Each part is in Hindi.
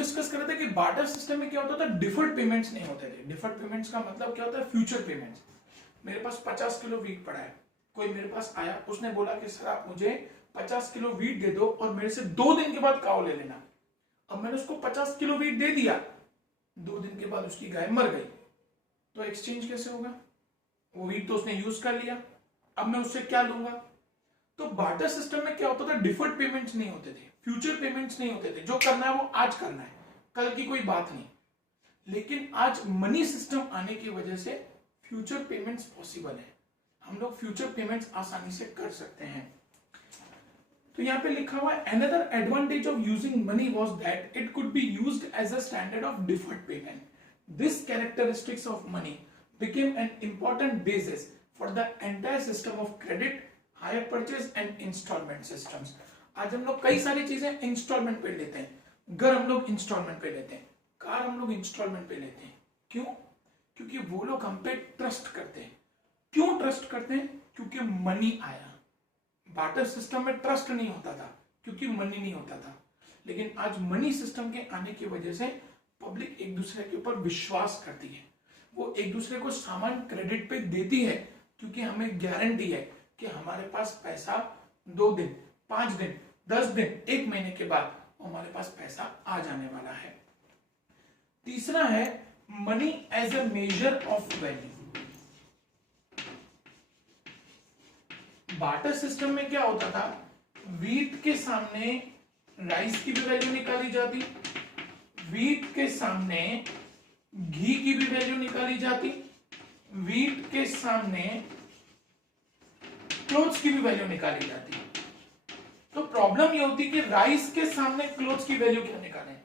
डिस्कस कर रहे थे कि बार्टर सिस्टम में क्या होता था, डिफर्ड पेमेंट्स नहीं होते थे। डिफर्ड पेमेंट्स का मतलब क्या होता है, फ्यूचर पेमेंट्स। मेरे पास 50 किलो वीट पड़ा है, कोई मेरे पास आया, उसने बोला कि सर आप मुझे 50 किलो वीट दे दो और मेरे से 2 दिन के बाद काव ले लेना। अब मैंने उसको 50 किलो वीट दे दिया, 2 दिन के बाद उसकी गाय मर गई, तो एक्सचेंज कैसे होगा? वो वीट तो उसने यूज कर लिया, अब मैं उससे क्या लूंगा? तो बार्टर सिस्टम में क्या होता था, डिफर्ड पेमेंट्स नहीं होते थे, फ्यूचर पेमेंट्स नहीं होते थे। जो करना है वो आज करना है, कल की कोई बात नहीं। लेकिन आज मनी सिस्टम आने की वजह से फ्यूचर पेमेंट्स पॉसिबल है, हम लोग फ्यूचर पेमेंट्स आसानी से कर सकते हैं। तो यहाँ पे लिखा हुआ है, another advantage of using money was that it could be used as a standard of deferred payment. This characteristics of money became an important basis for the entire system of credit, hire purchase and installment systems। आज हम लोग कई सारी चीजें इंस्टॉलमेंट पे लेते हैं। घर हम लोग इंस्टॉलमेंट पे लेते हैं, कार हम लोग इंस्टॉलमेंट पे लेते हैं। क्यों? क्योंकि वो लोग हम पे ट्रस्ट करते हैं। क्यों ट्रस्ट करते हैं? क्योंकि मनी आया। बार्टर सिस्टम में ट्रस्ट नहीं होता था क्योंकि मनी नहीं होता था, लेकिन आज मनी सिस्टम के आने की वजह से पब्लिक एक दूसरे के ऊपर विश्वास करती है, वो एक दूसरे को सामान क्रेडिट पे देती है क्योंकि हमें गारंटी है कि हमारे पास पैसा 2 दिन, 5 दिन, 10 दिन, 1 महीने के बाद हमारे पास पैसा आ जाने वाला है। तीसरा है money as a measure of value. Barter system में क्या होता था, वीट के सामने राइस की भी वैल्यू निकाली जाती, वीट के सामने घी की भी वैल्यू निकाली जाती, वीट के सामने क्लोथ्स की भी वैल्यू निकाली जाती। तो प्रॉब्लम ये होती कि राइस के सामने क्लोथ्स की वैल्यू क्या निकालें,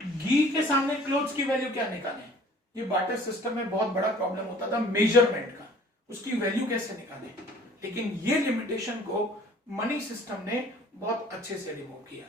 घी के सामने क्लोथ्स की वैल्यू क्या निकालें। ये बार्टर सिस्टम में बहुत बड़ा प्रॉब्लम होता था मेजरमेंट का, उसकी वैल्यू कैसे निकालें। लेकिन ये लिमिटेशन को मनी सिस्टम ने बहुत अच्छे से रिमूव किया।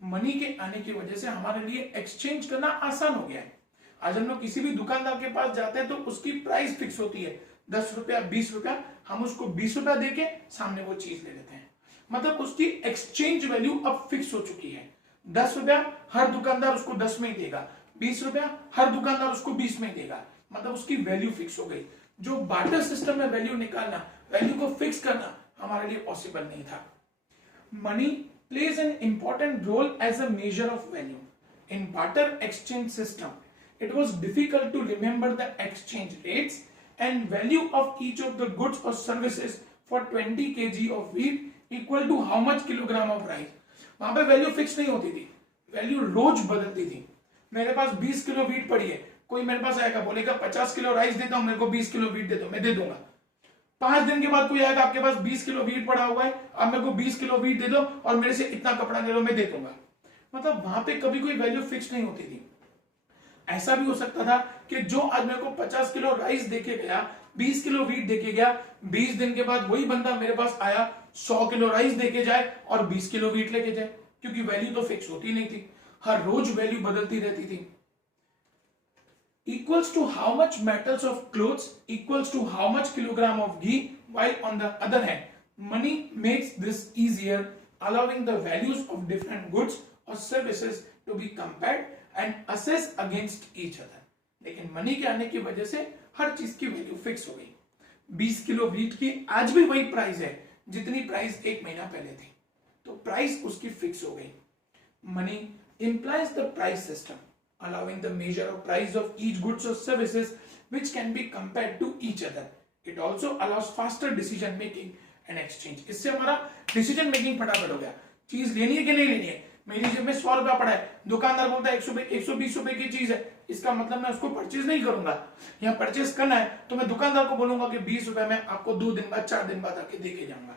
मनी के आने की वजह से हमारे लिए एक्सचेंज करना आसान हो गया है। आज हम लोग किसी भी दुकानदार के पास जाते हैं तो उसकी प्राइस फिक्स होती है, 10 रुपया, 20 रुपया, हम उसको 20 रुपया देके सामने वो चीज ले लेते हैं। मतलब उसकी एक्सचेंज वैल्यू अब फिक्स हो चुकी है। 10 रुपया हर दुकानदार उसको 10 में ही देगा, 20 रुपया हर दुकानदार उसको 20 में ही देगा, मतलब उसकी वैल्यू फिक्स हो गई। जो बार्टर सिस्टम में वैल्यू निकालना, वैल्यू को फिक्स करना हमारे लिए पॉसिबल नहीं था। Money plays an important role as a measure of value in barter exchange system. It was difficult to remember the exchange rates and value of each of the goods or services for 20 kg of wheat equal to how much kilogram of rice। वहां पे वैल्यू फिक्स नहीं होती थी, वैल्यू रोज बदलती थी। मेरे पास 20 किलो वीट पड़ी है, कोई मेरे पास आएगा बोलेगा 50 किलो राइस देता हूं, मेरे को 20 किलो वीट दे दो, मैं दे दूंगा। 5 दिन के बाद कोई आएगा, आपके पास 20 किलो वीट पड़ा हुआ है, आप मेरे को 20 किलो वीट दे दो और मेरे से इतना कपड़ा ले लो, मैं दे दूंगा। मतलब वहां पे कभी कोई वैल्यू फिक्स नहीं होती थी। ऐसा भी हो सकता था कि जो आज मेरे को 50 किलो राइस देके गया, 20 किलो वीट देके गया, 20 दिन के बाद वही बंदा मेरे पास आया, 100 किलो राइस देके जाए और 20 किलो वीट लेके जाए, क्योंकि वैल्यू तो फिक्स होती नहीं थी, हर रोज वैल्यू बदलती रहती थी। Equals to how much metals of clothes equals to how much kilogram of ghee, while on the other hand money makes this easier, allowing the values of different goods or services to be compared and assess against each other। लेकिन मनी के आने की वजह से हर चीज की वैल्यू फिक्स हो गई। 20 किलो वीट की आज भी वही प्राइस है जितनी प्राइस 1 महीना पहले थी, तो प्राइस उसकी फिक्स हो गई। Money implies the price system, allowing the measure of price of each goods or services which can be compared to each other। It also allows faster decision making and exchange। इससे हमारा डिसीजन मेकिंग फटाफट हो गया, चीज लेनी है कि नहीं लेनी है। मेरी जेब में 100 रुपया पड़ा है, दुकानदार बोलता है 120 रुपए की चीज है, इसका मतलब मैं उसको परचेज नहीं करूंगा। या परचेज करना है तो मैं दुकानदार को बोलूंगा कि 20 रुपए में आपको 2 दिन बाद, 4 दिन बाद आके देके जाऊंगा।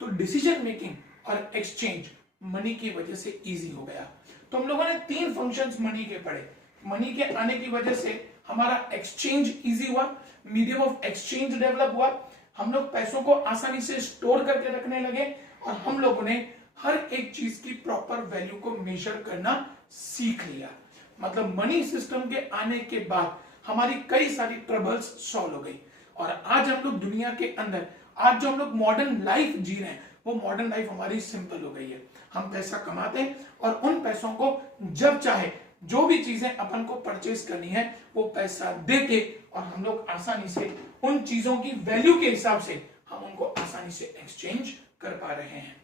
तो डिसीजन मेकिंग और एक्सचेंज मनी की वजह से इजी हो गया। तो हम लोगों ने 3 फंक्शंस मनी के पढ़े। मनी के आने की वजह से हमारा एक्सचेंज इजी हुआ, मीडियम ऑफ एक्सचेंज डेवलप हुआ, हम लोग पैसों को आसानी से स्टोर करके रखने लगे और हम लोगों ने हर एक चीज की प्रॉपर वैल्यू को मेजर करना सीख लिया। मतलब मनी सिस्टम के आने के बाद हमारी कई सारी ट्रबल्स सॉल्व हो गई और आज हम लोग दुनिया के अंदर, आज जो हम लोग मॉडर्न लाइफ जी रहे हैं, वो मॉडर्न लाइफ हमारी सिंपल हो गई है। हम पैसा कमाते हैं और उन पैसों को जब चाहे जो भी चीजें अपन को परचेस करनी है वो पैसा देके और हम लोग आसानी से उन चीजों की वैल्यू के हिसाब से हम उनको आसानी से एक्सचेंज कर पा रहे हैं।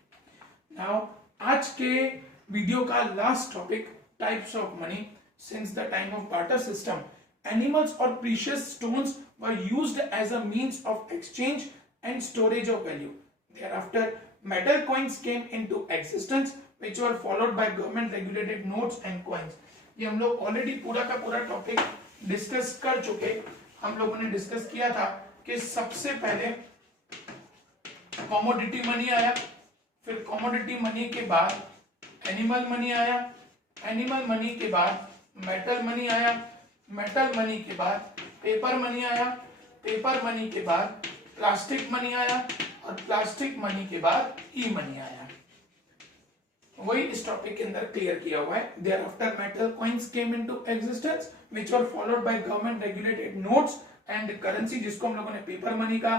नाउ आज के वीडियो का last topic, types of money. Since the time of barter system, animals और precious stones were used as a means of exchange and storage of value. Thereafter, metal coins came into existence, which were followed by government regulated notes and coins. ये हम लोग ऑलरेडी पूरा का पूरा टॉपिक डिस्कस कर चुके। हम लोगों ने डिस्कस किया था कि सबसे पहले कमोडिटी मनी आया, फिर कमोडिटी मनी के बाद एनिमल मनी आया, एनिमल मनी के बाद मेटल मनी आया, मेटल मनी के बाद पेपर मनी आया, पेपर मनी के बाद प्लास्टिक मनी आया और प्लास्टिक मनी के बाद ई मनी आया। वही इस टॉपिक के अंदर क्लियर किया हुआ है। Thereafter metal coins came into existence which were followed by government regulated notes and currency, जिसको हम लोगों ने पेपर मनी कहा।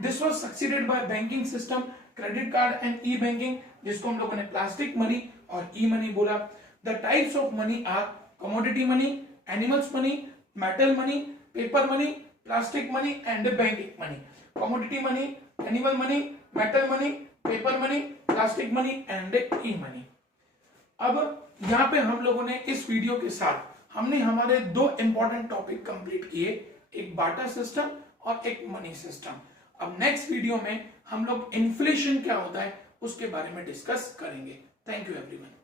This was succeeded by banking system, credit card and e banking, जिसको हम लोगों ने प्लास्टिक मनी और ई मनी बोला। The types of money are commodity money, animals money, metal money, paper money, plastic money and banking money. Commodity money, animal money, metal money, paper money, plastic money and E money. अब यहाँ पे हम लोगों ने इस वीडियो के साथ हमने हमारे दो इंपॉर्टेंट टॉपिक कंप्लीट किए, एक बार्टर सिस्टम और एक मनी सिस्टम। अब नेक्स्ट वीडियो में हम लोग इन्फ्लेशन क्या होता है उसके बारे में डिस्कस करेंगे। Thank you everyone.